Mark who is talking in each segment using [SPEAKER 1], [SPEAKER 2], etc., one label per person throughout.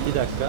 [SPEAKER 1] Bir dakika.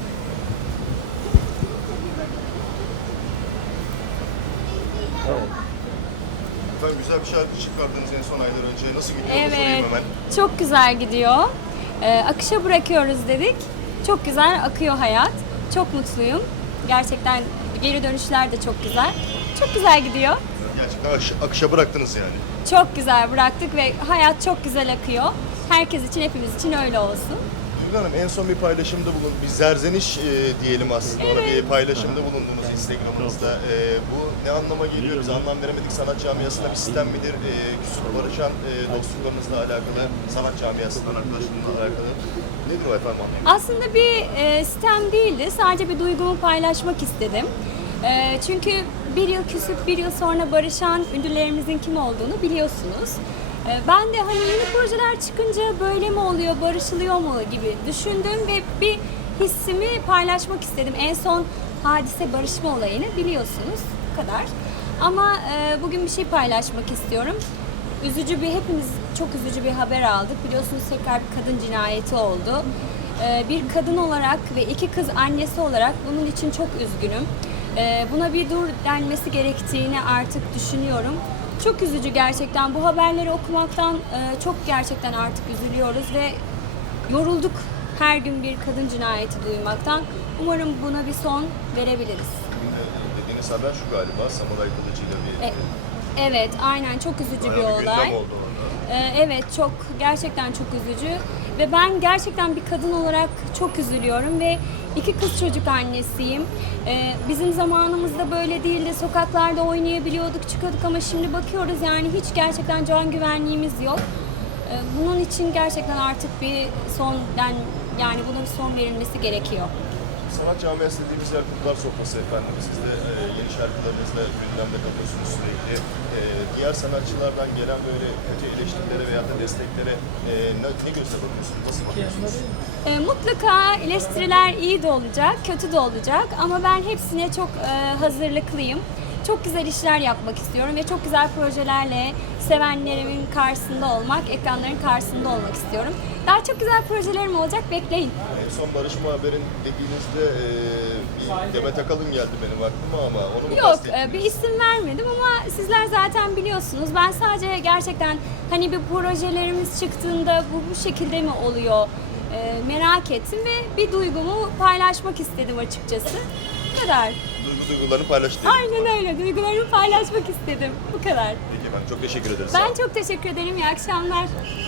[SPEAKER 1] Evet.
[SPEAKER 2] Efendim güzel bir şarkı çıkardınız en son aylar önce. Nasıl gidiyor? Onu
[SPEAKER 3] Evet,
[SPEAKER 2] sorayım hemen.
[SPEAKER 3] çok güzel gidiyor. Akışa bırakıyoruz dedik. Çok güzel akıyor hayat. Çok mutluyum. Gerçekten geri dönüşler de çok güzel. Çok güzel gidiyor.
[SPEAKER 2] Gerçekten akışa bıraktınız yani.
[SPEAKER 3] Çok güzel bıraktık ve hayat çok güzel akıyor. Herkes için, hepimiz için öyle olsun.
[SPEAKER 2] Duygu Hanım en son bir paylaşımda bulundunuz. Bir zerzeniş diyelim aslında. Ona bir paylaşımda bulundunuz Instagram'ınızda. Bu ne anlama geliyor? Biz anlam veremedik. Sanat camiasında bir sistem midir? Küsüp barışan dostluklarınızla alakalı, sanat camiasından arkadaşlarımızla alakalı. Nedir o efendim anlamı?
[SPEAKER 3] Aslında bir sistem değildi. Sadece bir duygumu paylaşmak istedim. Çünkü bir yıl küsüp bir yıl sonra barışan ünlülerimizin kim olduğunu biliyorsunuz. Ben de hani yeni projeler çıkınca böyle mi oluyor, barışılıyor mu gibi düşündüm ve bir hissimi paylaşmak istedim. En son Hadise barışma olayını biliyorsunuz, bu kadar. Ama bugün bir şey paylaşmak istiyorum. Hepimiz çok üzücü bir haber aldık. Biliyorsunuz tekrar bir kadın cinayeti oldu. Bir kadın olarak ve iki kız annesi olarak bunun için çok üzgünüm. Buna bir dur denmesi gerektiğini artık düşünüyorum. Çok üzücü gerçekten. Bu haberleri okumaktan çok gerçekten artık üzülüyoruz ve yorulduk her gün bir kadın cinayeti duymaktan. Umarım buna bir son verebiliriz.
[SPEAKER 2] Dediğiniz haber şu galiba, Samuray Kılıcı'yla bir...
[SPEAKER 3] Evet, aynen çok üzücü bir
[SPEAKER 2] bayağı
[SPEAKER 3] olay.
[SPEAKER 2] gündem oldu orada.
[SPEAKER 3] Evet, gerçekten çok üzücü ve ben gerçekten bir kadın olarak çok üzülüyorum ve iki kız çocuk annesiyim. Bizim zamanımızda böyle değildi, sokaklarda oynayabiliyorduk, çıkıyorduk ama şimdi bakıyoruz yani hiç gerçekten can güvenliğimiz yok. Bunun için gerçekten artık yani buna bir son verilmesi gerekiyor.
[SPEAKER 2] Sanat camiası dediğimiz yer Kurtlar Sofrası efendim. Siz de yeni şarkılarınızla gündemde kalıyorsunuz sürekli. Diğer sanatçılardan gelen böyle eleştirilere veya da desteklere ne gözle bakıyorsunuz? Nasıl bakıyorsunuz?
[SPEAKER 3] Mutlaka eleştiriler iyi de olacak, kötü de olacak ama ben hepsine çok hazırlıklıyım. Çok güzel işler yapmak istiyorum ve çok güzel projelerle sevenlerimin karşısında olmak, ekranların karşısında olmak istiyorum. Daha çok güzel projelerim olacak, bekleyin.
[SPEAKER 2] En son barışma haberin dediğinizde bir Demet Akalın geldi benim aklıma ama onu mu
[SPEAKER 3] Yok,
[SPEAKER 2] kastettiniz?
[SPEAKER 3] bir isim vermedim ama sizler zaten biliyorsunuz. Ben sadece gerçekten hani bir projelerimiz çıktığında bu şekilde mi oluyor merak ettim ve bir duygumu paylaşmak istedim açıkçası. Bu kadar.
[SPEAKER 2] Duygularını paylaştı.
[SPEAKER 3] Aynen öyle. Duygularımı paylaşmak istedim. Bu kadar.
[SPEAKER 2] Peki efendim çok teşekkür ederiz.
[SPEAKER 3] Ben çok teşekkür ederim. İyi akşamlar.